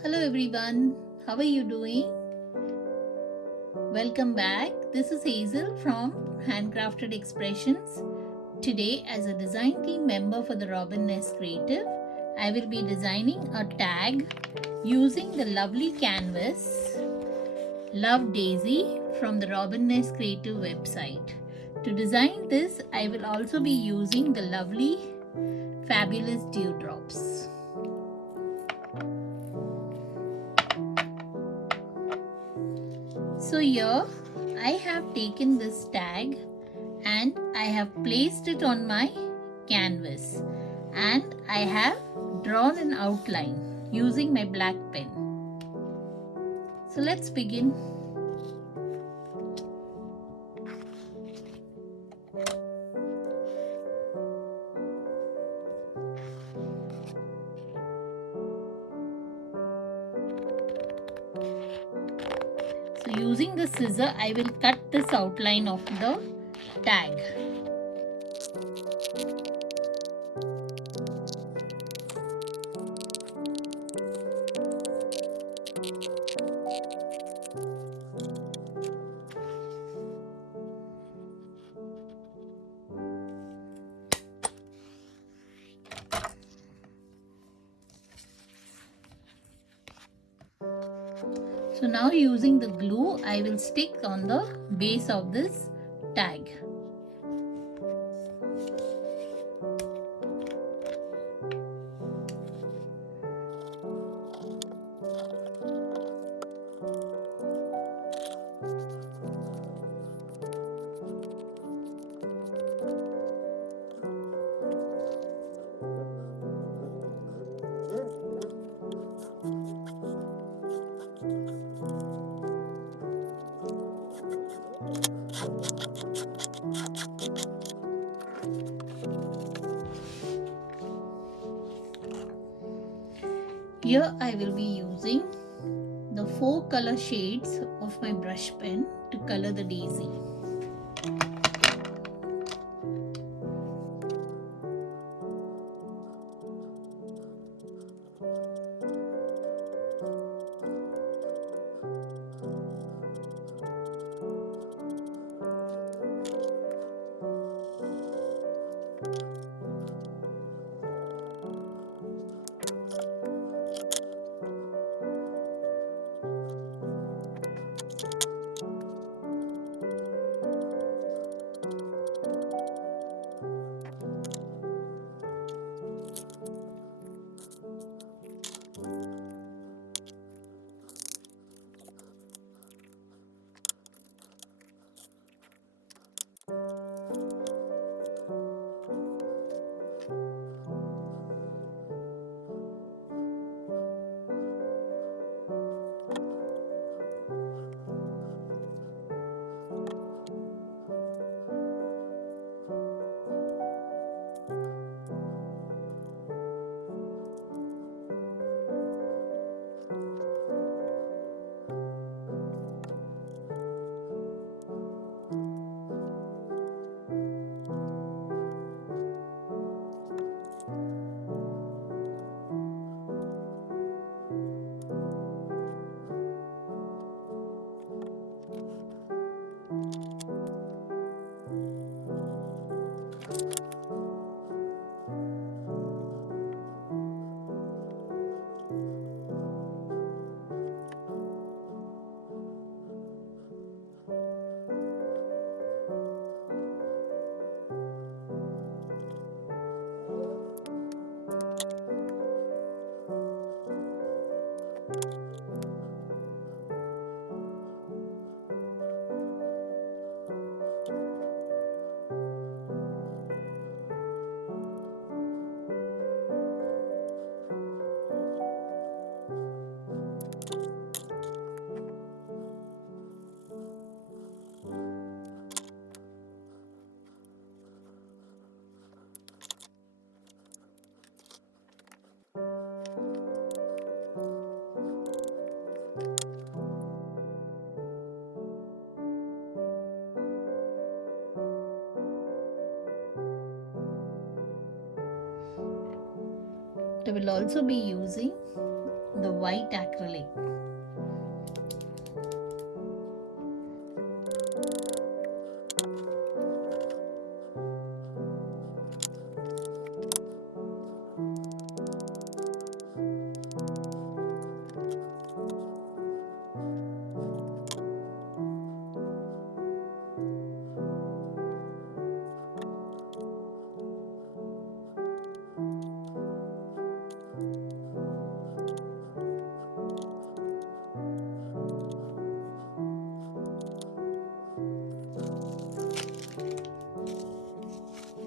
Hello everyone, how are you doing? Welcome back. This is Hazel from Handcrafted Expressions. Today, as a design team member for the Robin Nest Creative, I will be designing a tag using the lovely canvas Love Daisy from the Robin Nest Creative website. To design this, I will also be using the lovely fabulous dewdrops. So here I have taken this tag and I have placed it on my canvas and I have drawn an outline using my black pen. So let's begin. So using the scissor, I will cut this outline of the tag. So now using the glue, I will stick on the base of this tag. Here I will be using the 4 color shades of my brush pen to color the daisy. I will also be using the white acrylic.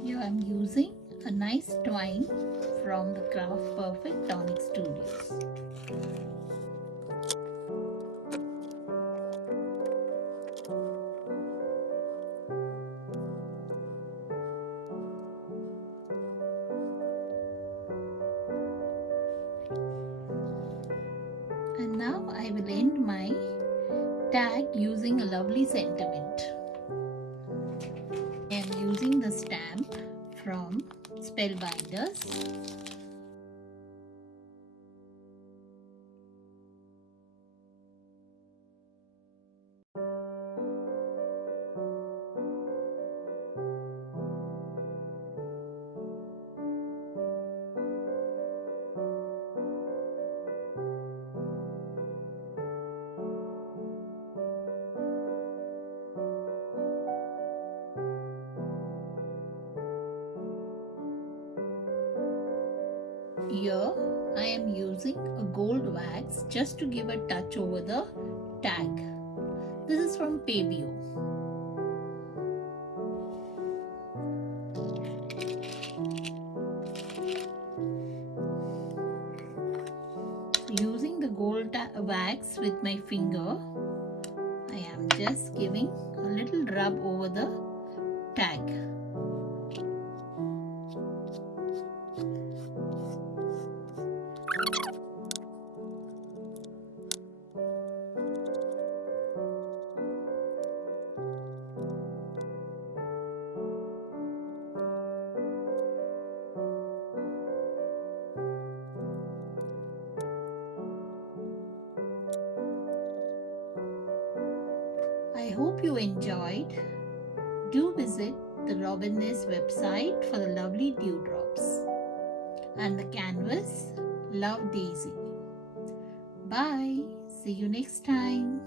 Here I am using a nice twine from the Craft Perfect Tonic Studios. And now I will end my tag using a lovely sentiment. I am using the stamp from Spellbinders. Here I am using a gold wax just to give a touch over the tag. This is from Pavio. Using the gold wax with my finger, I am just giving a little rub over the tag. I hope you enjoyed. Do visit the Robin Nest website for the lovely dewdrops and the canvas Love Daisy. Bye. See you next time.